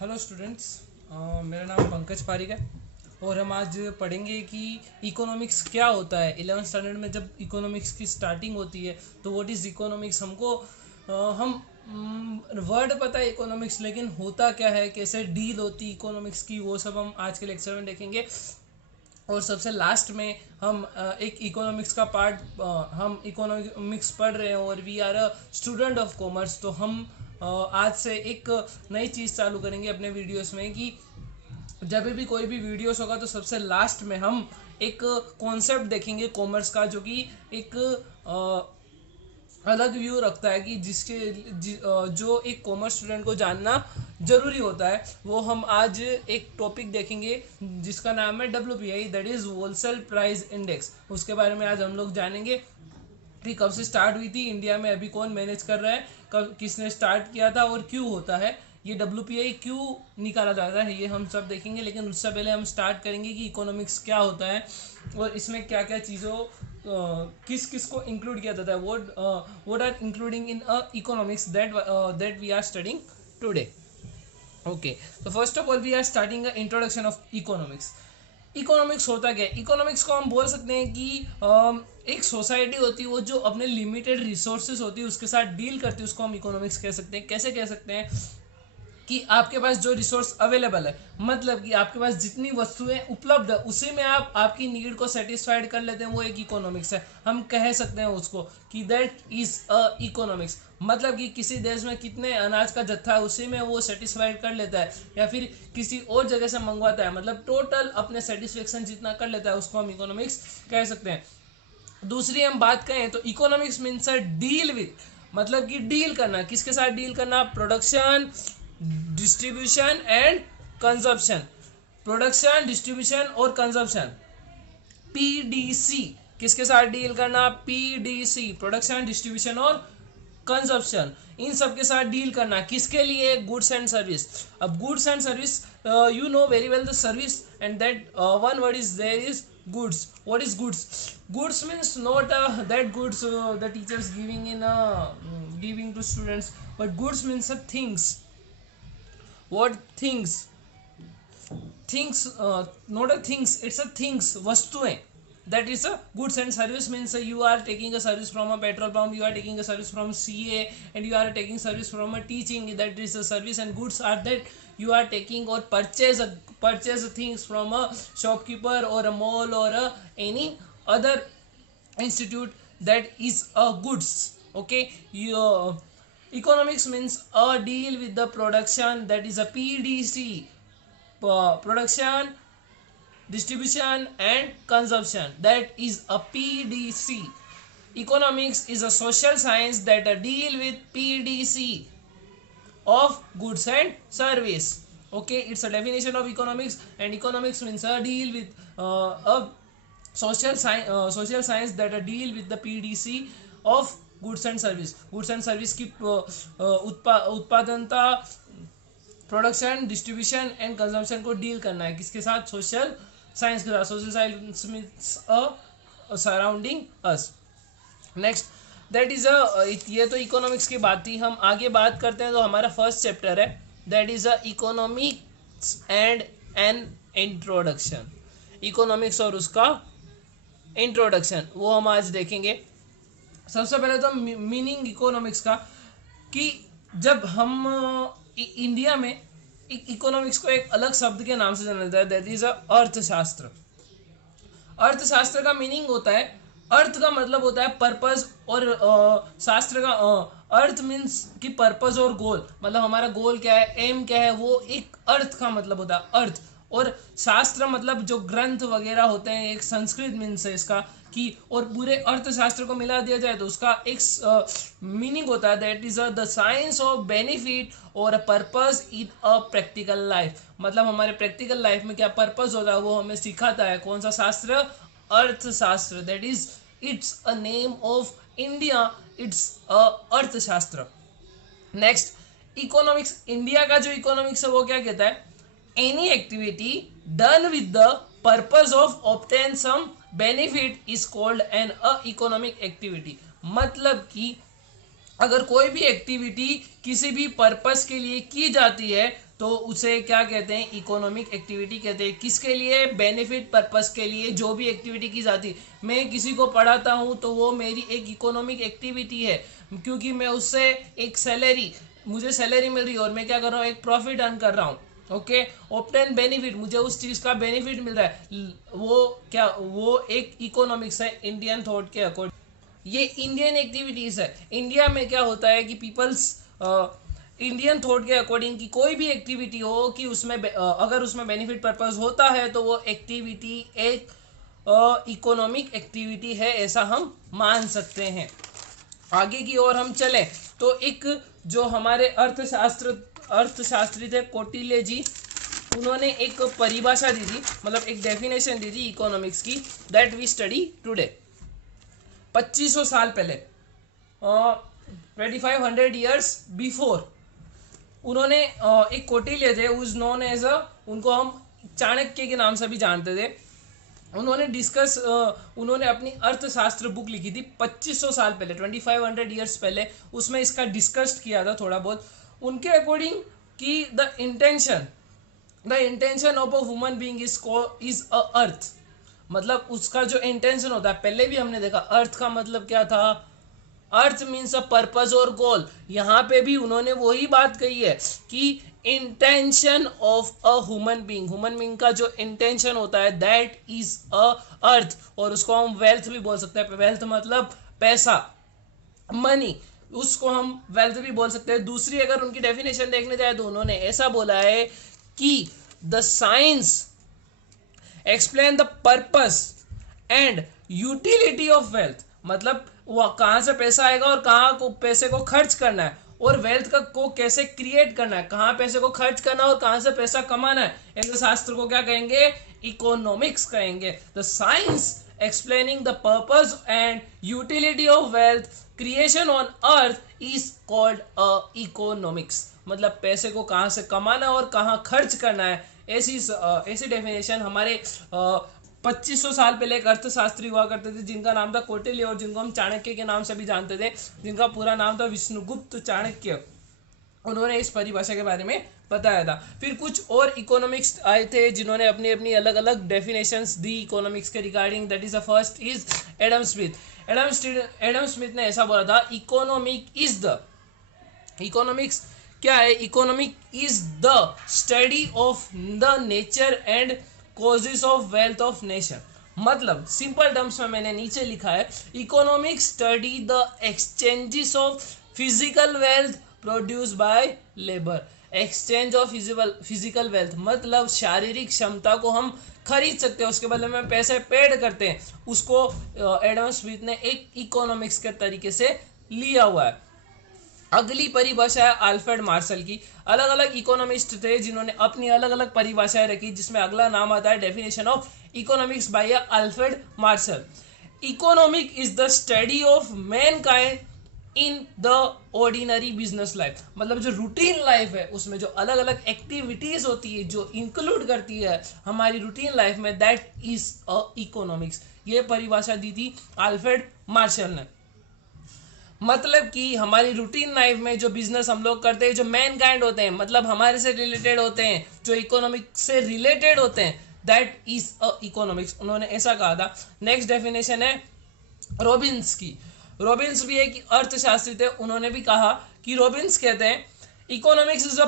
Hello students, मेरा नाम पंकज पारिक है और हम आज पढ़ेंगे कि इकोनॉमिक्स क्या होता है। 11th स्टैंडर्ड में जब इकोनॉमिक्स की स्टार्टिंग होती है तो व्हाट इज़ इकोनॉमिक्स, हमको हम वर्ड पता है इकोनॉमिक्स, लेकिन होता क्या है, कैसे डील होती इकोनॉमिक्स की, वो सब हम आज के लेक्चर में देखेंगे। और सबसे लास्ट में हम एक इकोनॉमिक्स का पार्ट, हम इकोनॉमिक्स पढ़ रहे हैं और we are a student of commerce, तो हम आज से एक नई चीज़ चालू करेंगे अपने वीडियोस में कि जब भी कोई भी वीडियोस होगा तो सबसे लास्ट में हम एक कॉन्सेप्ट देखेंगे कॉमर्स का, जो कि एक अलग व्यू रखता है कि जो एक कॉमर्स स्टूडेंट को जानना जरूरी होता है। वो हम आज एक टॉपिक देखेंगे जिसका नाम है WPI, that is wholesale price index. उसके बारे में आज हम लोग जानेंगे कि कब से स्टार्ट हुई थी, इंडिया में अभी कौन मैनेज कर रहा है, कब किसने स्टार्ट किया था और क्यों होता है, ये WPI क्यों निकाला जाता है, ये हम सब देखेंगे। लेकिन उससे पहले हम स्टार्ट करेंगे कि इकोनॉमिक्स क्या होता है और इसमें क्या क्या चीज़ों किस किस को इंक्लूड किया जाता है, what are including in economics that we are studying today. Okay, तो first of all we are starting introduction of economics. Economics होता क्या है? इकोनॉमिक्स को हम बोल सकते हैं कि एक सोसाइटी होती है वो जो अपने लिमिटेड रिसोर्सेज होती है उसके साथ डील करती है, उसको हम इकोनॉमिक्स कह सकते हैं। कैसे कह सकते हैं कि आपके पास जो रिसोर्स अवेलेबल है, मतलब कि आपके पास जितनी वस्तुएं उपलब्ध है उसी में आप आपकी नीड को सेटिस्फाइड कर लेते हैं, वो एक इकोनॉमिक्स है। हम कह सकते हैं उसको कि दैट इज अ इकोनॉमिक्स। मतलब कि किसी देश में कितने अनाज का जत्था है उसी में वो सेटिस्फाइड कर लेता है, या फिर किसी और जगह से मंगवाता है, मतलब टोटल अपने सेटिस्फेक्शन जितना कर लेता है, उसको हम इकोनॉमिक्स कह सकते हैं। दूसरी हम बात करें तो इकोनॉमिक्स मीन्स डील विथ, मतलब कि डील करना। किसके साथ डील करना? Production, distribution and consumption. Production, distribution और कंजप्शन, PDC। किसके साथ डील करना? PDC, प्रोडक्शन, डिस्ट्रीब्यूशन और कंजप्शन। इन सब के साथ डील करना किसके लिए? Goods and service. अब goods and service, you know very well the service and that one word is there is goods. What is goods? Goods means not that goods the teachers giving to students, but goods means things. What things? Things, not a things, it's a things, वस्तुएं। That is a goods and service means you are taking a service from a petrol pump, you are taking a service from CA, and you are taking service from a teaching, that is a service. And goods are that you are taking or purchase things from a shopkeeper or a mall or any other institute, that is a goods. Okay, economics means a deal with the production, that is a PDC, production, distribution and consumption, that is a PDC. Economics is a social science that deal with PDC of goods and service. Okay, it's a definition of economics, and economics means a deal with a social science that deal with the PDC of goods and service. Goods and service की उत्पादनता, production, distribution and consumption को deal करना है। किसके साथ? Social science के साथ। Social science means surrounding us. Next, that is ये तो इकोनॉमिक्स की बात थी। हम आगे बात करते हैं तो हमारा फर्स्ट चैप्टर है, that is economics and an introduction. Economics और उसका इंट्रोडक्शन वो हम आज देखेंगे। सबसे पहले तो मीनिंग इकोनॉमिक्स का, कि जब हम इंडिया में इकोनॉमिक्स को एक अलग शब्द के नाम से जाना जाता है, दैट इज अर्थशास्त्र। अर्थशास्त्र का मीनिंग होता है, अर्थ का मतलब होता है पर्पस, और शास्त्र का अर्थ मीन्स कि पर्पस और गोल, मतलब हमारा गोल क्या है, एम क्या है, वो एक अर्थ का मतलब होता है, अर्थ। और शास्त्र मतलब जो ग्रंथ वगैरह होते हैं, एक संस्कृत मीन्स है इसका कि, और पूरे अर्थशास्त्र को मिला दिया जाए तो उसका एक मीनिंग होता है, that is the science of benefit और a purpose in a practical life. मतलब हमारे प्रैक्टिकल लाइफ में क्या पर्पस होता है वो हमें सिखाता है। कौन सा शास्त्र? अर्थशास्त्र। That is it's a name of India, it's a Arthashastra. Next, economics, India का जो इकोनॉमिक्स है वो क्या कहता है? Any activity done with the purpose of obtain some benefit is called an economic activity. मतलब कि अगर कोई भी एक्टिविटी किसी भी पर्पस के लिए की जाती है तो उसे क्या कहते हैं, इकोनॉमिक एक्टिविटी कहते हैं। किसके लिए, बेनिफिट पर्पस के लिए जो भी एक्टिविटी की जाती है। मैं किसी को पढ़ाता हूँ तो वो मेरी एक इकोनॉमिक एक्टिविटी है, क्योंकि मैं उससे एक सैलरी, मुझे सैलरी मिल रही है और मैं क्या कर रहा हूँ, एक प्रॉफिट अर्न कर रहा हूँ। ओके, ऑब्टेन बेनिफिट, मुझे उस चीज़ का बेनिफिट मिल रहा है, वो एक इकोनॉमिक्स है इंडियन थॉट के अकॉर्डिंग। ये इंडियन एक्टिविटीज़ है। इंडिया में क्या होता है कि पीपल्स इंडियन थॉट के अकॉर्डिंग कि कोई भी एक्टिविटी हो कि उसमें अगर उसमें बेनिफिट पर्पस होता है तो वो एक्टिविटी एक इकोनॉमिक एक्टिविटी है, ऐसा हम मान सकते हैं। आगे की ओर हम चलें तो एक जो हमारे अर्थशास्त्री थे कौटिल्य जी, उन्होंने एक परिभाषा दी थी, मतलब एक डेफिनेशन दी थी इकोनॉमिक्स की, दैट वी स्टडी टुडे। 2500 साल पहले, 2500 ईयर्स बिफोर, उन्होंने एक कौटिल्य थे, उज नोन एज उनको हम चाणक्य के नाम से भी जानते थे। उन्होंने अपनी अर्थशास्त्र बुक लिखी थी 2500 साल पहले, 2500 ईयर्स पहले, उसमें इसका डिस्कस किया था थोड़ा बहुत। उनके अकॉर्डिंग कि the intention of a human being is a artha, मतलब उसका जो इंटेंशन होता है, पहले भी हमने देखा अर्थ का मतलब क्या था, अर्थ मीन्स अ पर्पस और गोल। यहाँ पे भी उन्होंने वही बात कही है कि intention of a human being का जो इंटेंशन होता है दैट इज अ अर्थ, और उसको हम वेल्थ भी बोल सकते हैं। वेल्थ मतलब पैसा, मनी, उसको हम वेल्थ भी बोल सकते हैं। दूसरी अगर उनकी डेफिनेशन देखने जाए तो उन्होंने ऐसा बोला है कि the science explain the purpose and utility of wealth, मतलब वो कहाँ से पैसा आएगा और कहाँ को पैसे को खर्च करना है, और वेल्थ को कैसे क्रिएट करना है, कहाँ पैसे को खर्च करना है और कहाँ से पैसा कमाना है, ऐसे शास्त्र को क्या कहेंगे, इकोनॉमिक्स कहेंगे। The science explaining the purpose and utility of wealth creation on earth is called a economics, मतलब पैसे को कहाँ से कमाना और कहाँ खर्च करना है। ऐसी डेफिनेशन हमारे 2500 साल पहले एक अर्थशास्त्री हुआ करते थे जिनका नाम था कौटिल्य, और जिनको हम चाणक्य के नाम से भी जानते थे, जिनका पूरा नाम था विष्णुगुप्त चाणक्य। उन्होंने इस परिभाषा के बारे में बताया था। फिर कुछ और इकोनॉमिक्स आए थे जिन्होंने अपनी अपनी अलग अलग डेफिनेशंस दी इकोनॉमिक्स के regarding. That is the first is Adam Smith. Adam Smith ने ऐसा बोला था, इकोनॉमिक्स क्या है, economic is the study of the nature and causes of wealth of nation. मतलब सिंपल टर्म्स में मैंने नीचे लिखा है, economic study the exchanges of physical wealth produce by labour. Exchange of physical wealth मतलब शारीरिक क्षमता को हम खरीद सकते हैं, उसके बदले में पैसे पेड करते हैं, उसको एडम स्मिथ ने एक इकोनॉमिक्स के तरीके से लिया हुआ है। अगली परिभाषा है अल्फ्रेड मार्शल की। अलग अलग इकोनॉमिस्ट थे जिन्होंने अपनी अलग अलग परिभाषाएं रखी, जिसमें अगला नाम आता है definition of economics by Alfred Marshall. Economic is the study of mankind in the ordinary business life, मतलब जो रूटीन लाइफ है उसमें जो अलग अलग एक्टिविटीज होती है जो इंक्लूड करती है हमारी रूटीन लाइफ में, दैट इज अ इकोनॉमिक्स। ये परिभाषा दी थी अल्फ्रेड मार्शल ने। मतलब कि हमारी रूटीन लाइफ में जो बिजनेस हम लोग करते हैं, जो मैन काइंड होते हैं, मतलब हमारे से रिलेटेड होते हैं, जो इकोनॉमिक से रिलेटेड होते हैं, दैट इज अ इकोनॉमिक्स। उन्होंने ऐसा कहा था। नेक्स्ट डेफिनेशन है रॉबिन्स की। रॉबिन्स भी एक अर्थशास्त्री थे, उन्होंने भी कहा कि रॉबिन्स कहते हैं economics is a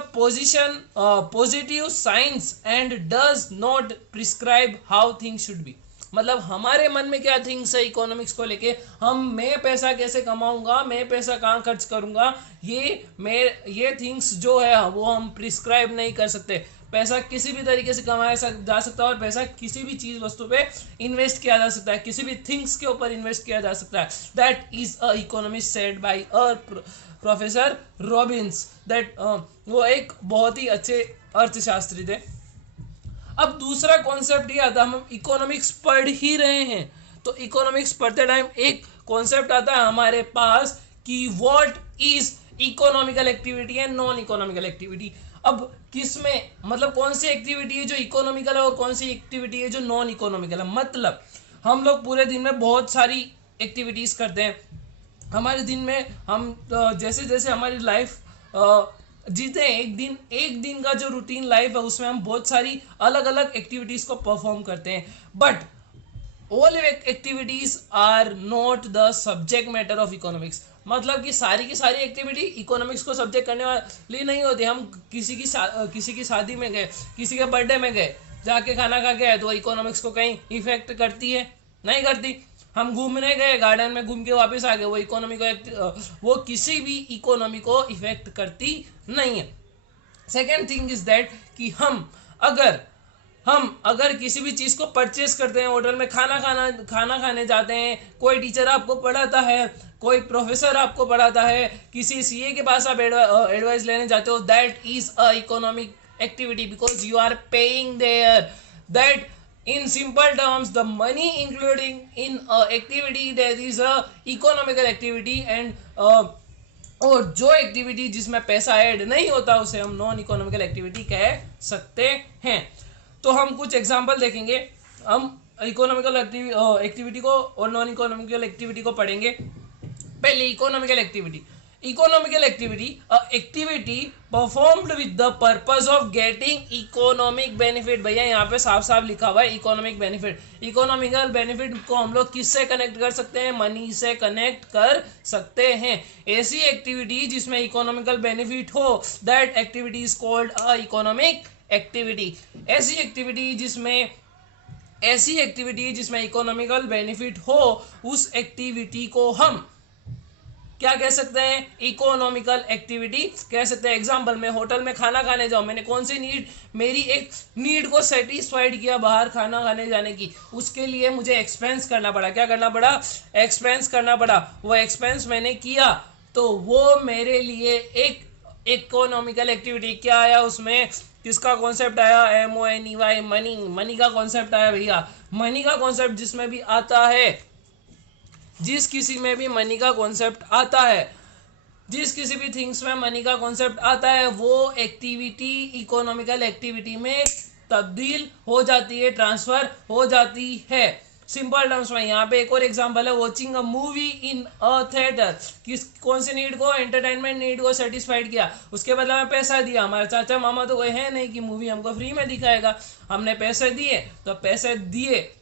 positive science and does not prescribe how things should be. मतलब हमारे मन में क्या थिंग्स है इकोनॉमिक्स को लेके, मैं पैसा कैसे कमाऊंगा, मैं पैसा कहाँ खर्च करूंगा, ये थिंग्स जो है वो हम प्रिस्क्राइब नहीं कर सकते। पैसा किसी भी तरीके से कमाया जा सकता है और पैसा किसी भी चीज वस्तु पे इन्वेस्ट किया जा सकता है, किसी भी थिंग्स के ऊपर इन्वेस्ट किया जा सकता है। That is a economics said by professor Robins. That वो एक बहुत ही अच्छे अर्थशास्त्री थे। अब दूसरा कॉन्सेप्ट ये आता है, हम इकोनॉमिक्स पढ़ ही रहे हैं तो इकोनॉमिक्स पढ़ते टाइम एक कॉन्सेप्ट आता है हमारे पास कि what is economical activity and non economical activity. अब किसमें, मतलब कौन सी एक्टिविटी है जो इकोनॉमिकल है और कौन सी एक्टिविटी है जो नॉन इकोनॉमिकल है। मतलब हम लोग पूरे दिन में बहुत सारी एक्टिविटीज करते हैं। हमारे दिन में हम जैसे जैसे हमारी लाइफ जीते हैं। एक दिन का जो रूटीन लाइफ है उसमें हम बहुत सारी अलग अलग एक्टिविटीज को परफॉर्म करते हैं, but all activities are not the subject matter of economics. मतलब कि सारी की सारी एक्टिविटी इकोनॉमिक्स को सब्जेक्ट करने वाली नहीं होती। हम किसी की शादी में गए, किसी के बर्थडे में गए, जाके खाना खा के आए, तो इकोनॉमिक्स को कहीं इफेक्ट करती है? नहीं करती। हम घूमने गए, गार्डन में घूम के वापस आ गए, वो इकोनॉमी को वो किसी भी इकोनॉमी को इफेक्ट करती नहीं है। सेकेंड थिंग इज दैट कि हम अगर किसी भी चीज़ को परचेस करते हैं, होटल में खाना खाने जाते हैं, कोई टीचर आपको पढ़ाता है, कोई प्रोफेसर आपको पढ़ाता है, किसी सीए के पास आप एडवाइस लेने जाते हो, that is a economic activity because you are paying there. That in simple terms the money including in activity that is a economical activity and और जो एक्टिविटी जिसमें पैसा ऐड नहीं होता उसे हम नॉन इकोनॉमिकल एक्टिविटी कह सकते हैं। तो हम कुछ एग्जांपल देखेंगे। हम इकोनॉमिकल एक्टिविटी को और नॉन इकोनॉमिकल एक्टिविटी को पढ़ेंगे। पहले economical activity activity performed with the purpose of getting economic benefit. भैया यहाँ पे साफ साफ लिखा हुआ है इकोनॉमिक बेनिफिट। इकोनॉमिकल बेनिफिट को हम लोग किससे कनेक्ट कर सकते हैं? मनी से कनेक्ट कर सकते हैं। ऐसी एक्टिविटी जिसमें इकोनॉमिकल बेनिफिट हो, that activity is called a economic activity. ऐसी एक्टिविटी जिसमें इकोनॉमिकल बेनिफिट हो, उस एक्टिविटी को हम क्या कह सकते हैं? इकोनॉमिकल एक्टिविटी कह सकते हैं। एग्जांपल में होटल में खाना खाने जाओ, मैंने कौन सी मेरी एक नीड को सेटिस्फाइड किया बाहर खाना खाने जाने की, उसके लिए मुझे एक्सपेंस करना पड़ा। क्या करना पड़ा? एक्सपेंस करना पड़ा। वो एक्सपेंस मैंने किया तो वो मेरे लिए एक इकोनॉमिकल एक्टिविटी। क्या आया उसमें? किसका कॉन्सेप्ट आया? MONEY, मनी का कॉन्सेप्ट आया। भैया मनी का कॉन्सेप्ट जिसमें भी आता है, जिस किसी में भी मनी का कॉन्सेप्ट आता है, जिस किसी भी थिंग्स में मनी का कॉन्सेप्ट आता है, वो एक्टिविटी इकोनॉमिकल एक्टिविटी में तब्दील हो जाती है, ट्रांसफर हो जाती है। सिंपल टर्म्स में यहाँ पे एक और एग्जांपल है, watching a movie in a theatre. कौन सी नीड को? एंटरटेनमेंट नीड को सेटिस्फाइड किया, उसके बदले में पैसा दिया। हमारे चाचा मामा तो कोई है नहीं कि मूवी हमको फ्री में दिखाएगा, हमने पैसे दिए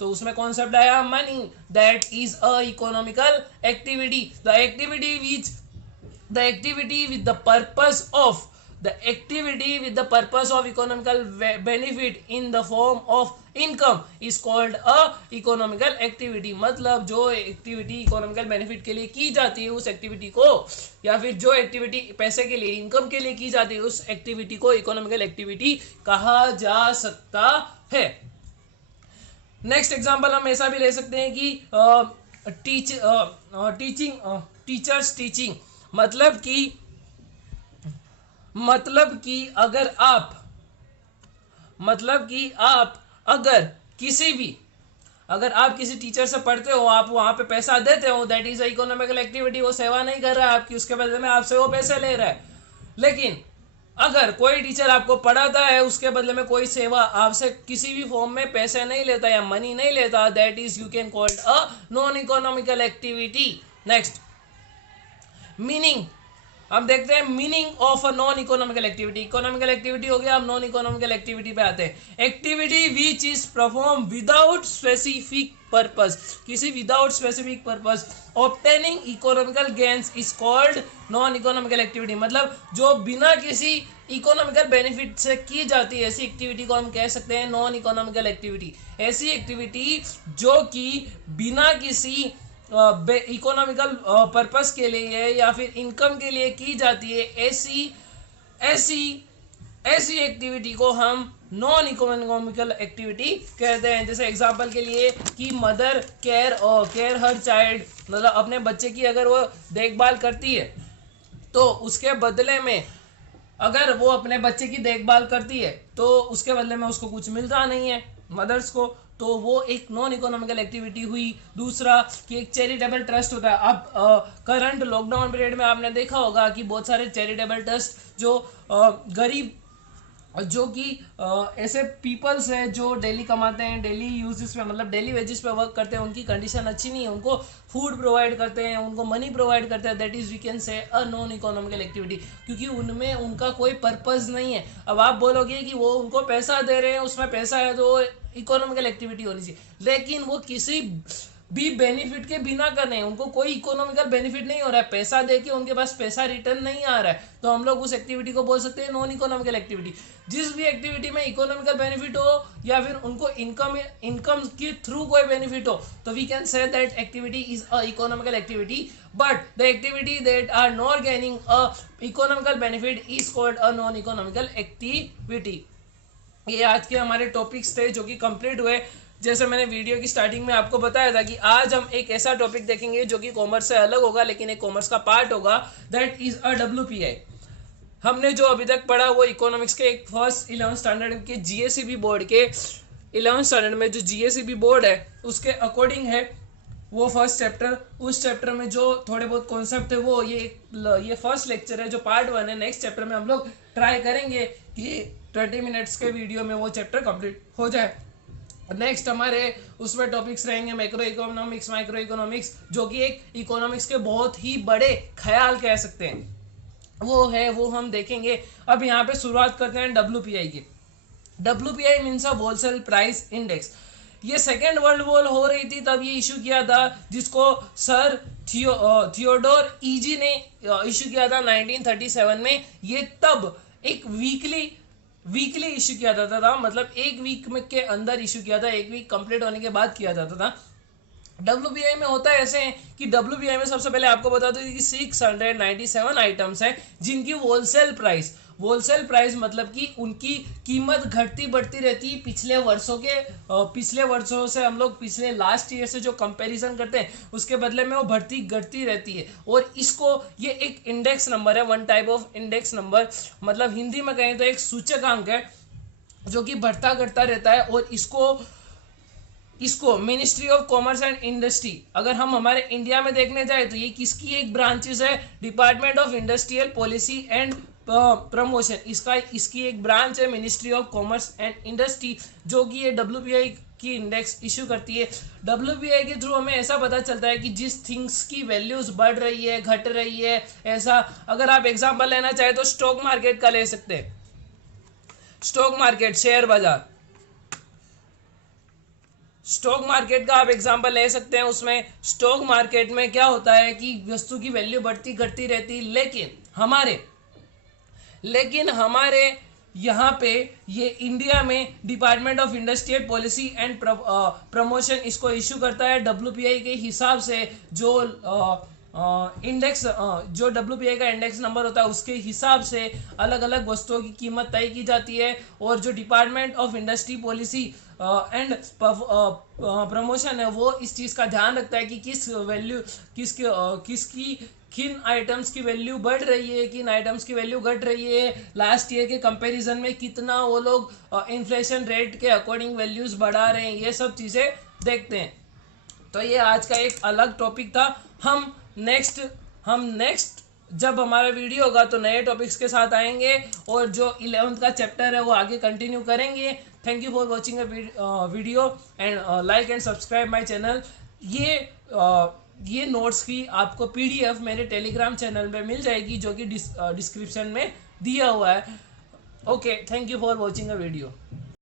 तो उसमें कॉन्सेप्ट आया money. That is a economical activity. The activity with the purpose of economical benefit in the form of income is called a economical activity। मतलब जो एक्टिविटी इकोनॉमिकल बेनिफिट के लिए की जाती है, उस एक्टिविटी को, या फिर जो एक्टिविटी पैसे के लिए, इनकम के लिए की जाती है, उस एक्टिविटी को इकोनॉमिकल एक्टिविटी कहा जा सकता है। नेक्स्ट एग्जांपल हम ऐसा भी ले सकते हैं कि टीचर्स टीचिंग। मतलब कि अगर आप किसी टीचर से पढ़ते हो, आप वहां पे पैसा देते हो, दैट इज इकोनॉमिकल एक्टिविटी। वो सेवा नहीं कर रहा है आपकी, उसके बदले में आपसे वो पैसे ले रहा है। लेकिन अगर कोई टीचर आपको पढ़ाता है, उसके बदले में कोई सेवा आपसे किसी भी फॉर्म में पैसे नहीं लेता या मनी नहीं लेता, that is you can called a non economical activity. Next, meaning. अब देखते हैं meaning of a non economical activity. Economical activity हो गया, अब नॉन इकोनॉमिकल एक्टिविटी पे आते हैं। Activity which is perform without specific purpose. किसी without specific purpose obtaining economical gains is called non economical activity. मतलब जो बिना किसी इकोनॉमिकल बेनिफिट से की जाती है, ऐसी एक्टिविटी को हम कह सकते हैं नॉन इकोनॉमिकल एक्टिविटी। ऐसी एक्टिविटी जो कि बिना किसी इकोनॉमिकल पर्पस के लिए या फिर इनकम के लिए की जाती है, ऐसी एक्टिविटी को हम नॉन इकोनॉमिकल एक्टिविटी कहते हैं। जैसे एग्जांपल के लिए कि मदर केयर हर चाइल्ड, मतलब अपने बच्चे की अगर वो देखभाल करती है तो उसके बदले में, अगर वो अपने बच्चे की देखभाल करती है तो उसके बदले में उसको कुछ मिलता नहीं है मदर्स को, तो वो एक नॉन इकोनॉमिकल एक्टिविटी हुई। दूसरा कि एक चैरिटेबल ट्रस्ट होता है। अब करंट लॉकडाउन पीरियड में आपने देखा होगा कि बहुत सारे चैरिटेबल ट्रस्ट जो गरीब जो कि ऐसे पीपल्स है जो डेली कमाते हैं, डेली यूजेस पे मतलब डेली वेजेस पे वर्क करते हैं, उनकी कंडीशन अच्छी नहीं है, उनको फूड प्रोवाइड करते हैं, उनको मनी प्रोवाइड करते हैं, दैट इज वी कैन से अ नॉन इकोनॉमिकल एक्टिविटी, क्योंकि उनमें उनका कोई पर्पस नहीं है। अब आप बोलोगे कि वो उनको पैसा दे रहे हैं, उसमें पैसा है तो इकोनॉमिकल एक्टिविटी होनी चाहिए, लेकिन वो किसी भी बेनिफिट के बिना कर रहे हैं, उनको कोई इकोनॉमिकल बेनिफिट नहीं हो रहा है, पैसा दे के उनके पास पैसा रिटर्न नहीं आ रहा है, तो हम लोग उस एक्टिविटी को बोल सकते हैं नॉन इकोनॉमिकल एक्टिविटी। जिस भी एक्टिविटी में इकोनॉमिकल बेनिफिट हो या फिर उनको इनकम के थ्रू कोई बेनिफिट हो, तो we can say that activity is a economical activity, but the activity that are not gaining a economical benefit is called a non economical activity. ये आज के हमारे टॉपिक्स थे जो कि कंप्लीट हुए। जैसे मैंने वीडियो की स्टार्टिंग में आपको बताया था कि आज हम एक ऐसा टॉपिक देखेंगे जो कि कॉमर्स से अलग होगा, लेकिन एक कॉमर्स का पार्ट होगा, दैट इज अ WPI। हमने जो अभी तक पढ़ा वो इकोनॉमिक्स के एक फर्स्ट 11th स्टैंडर्ड के GACB बोर्ड के 11th स्टैंडर्ड में जो GACB बोर्ड है उसके अकॉर्डिंग है वो फर्स्ट चैप्टर। उस चैप्टर में जो थोड़े बहुत कॉन्सेप्ट है वो ये फर्स्ट लेक्चर है जो पार्ट 1 है। नेक्स्ट चैप्टर में हम लोग ट्राई करेंगे कि 20 मिनट्स के वीडियो में वो चैप्टर कंप्लीट हो जाए। नेक्स्ट हमारे उसमें टॉपिक्स रहेंगे मैक्रो इकोनॉमिक्स, माइक्रो इकोनॉमिक्स, जो कि एक इकोनॉमिक्स के बहुत ही बड़े ख्याल कह सकते हैं, वो हम देखेंगे। अब यहाँ पे शुरुआत करते हैं WPI की। WPI मीन्स अ होलसेल प्राइस इंडेक्स। ये सेकेंड वर्ल्ड वॉर हो रही थी तब ये इशू किया था, जिसको सर थियोडोर ईजी ने इशू किया था 1937 में। ये तब एक वीकली इशू किया जाता था, मतलब एक वीक में के अंदर इशू किया था, एक वीक कंप्लीट होने के बाद किया जाता था। WPI में होता है ऐसे कि WPI में सबसे पहले आपको बता दूं कि 697 आइटम्स है जिनकी होलसेल प्राइस मतलब कि उनकी कीमत घटती बढ़ती रहती है पिछले वर्षों से। हम लोग पिछले लास्ट ईयर से जो कंपैरिजन करते हैं उसके बदले में वो बढ़ती घटती रहती है। और इसको ये एक इंडेक्स नंबर है, one type of index number, मतलब हिंदी में कहें तो एक सूचकांक है जो कि बढ़ता घटता रहता है। और इसको ministry of commerce and industry, अगर हम हमारे इंडिया में देखने जाए तो ये किसकी एक ब्रांचेस है, department of industrial policy and promotion, इसकी एक ब्रांच है ministry of commerce and industry, जो कि ये WPI की इंडेक्स इशू करती है। WPI के थ्रू हमें ऐसा पता चलता है कि जिस थिंग्स की वैल्यूज बढ़ रही है घट रही है, ऐसा अगर आप एग्जांपल लेना चाहे तो स्टॉक मार्केट का ले सकते हैं। स्टॉक मार्केट, शेयर बाजार, स्टॉक मार्केट का आप एग्जांपल ले सकते हैं। उसमें स्टॉक मार्केट में क्या होता है कि वस्तु की वैल्यू बढ़ती घटती रहती, लेकिन हमारे यहाँ पे ये इंडिया में department of industrial policy and promotion इसको इशू करता है। WPI के हिसाब से जो इंडेक्स जो WPI का इंडेक्स नंबर होता है उसके हिसाब से अलग अलग वस्तुओं की कीमत तय की जाती है। और जो department of industry policy and promotion है वो इस चीज़ का ध्यान रखता है कि किन आइटम्स की वैल्यू बढ़ रही है, किन आइटम्स की वैल्यू घट रही है, लास्ट ईयर के कंपैरिजन में कितना वो लोग इन्फ्लेशन रेट के अकॉर्डिंग वैल्यूज बढ़ा रहे हैं, ये सब चीज़ें देखते हैं। तो ये आज का एक अलग टॉपिक था। हम नेक्स्ट जब हमारा वीडियो होगा तो नए टॉपिक्स के साथ आएंगे और जो 11th का चैप्टर है वो आगे कंटिन्यू करेंगे। Thank you for watching video and like and subscribe my channel. ये नोट्स की आपको PDF मेरे टेलीग्राम चैनल पे मिल जाएगी जो कि डिस्क्रिप्शन में दिया हुआ है। Okay, thank you for watching a video.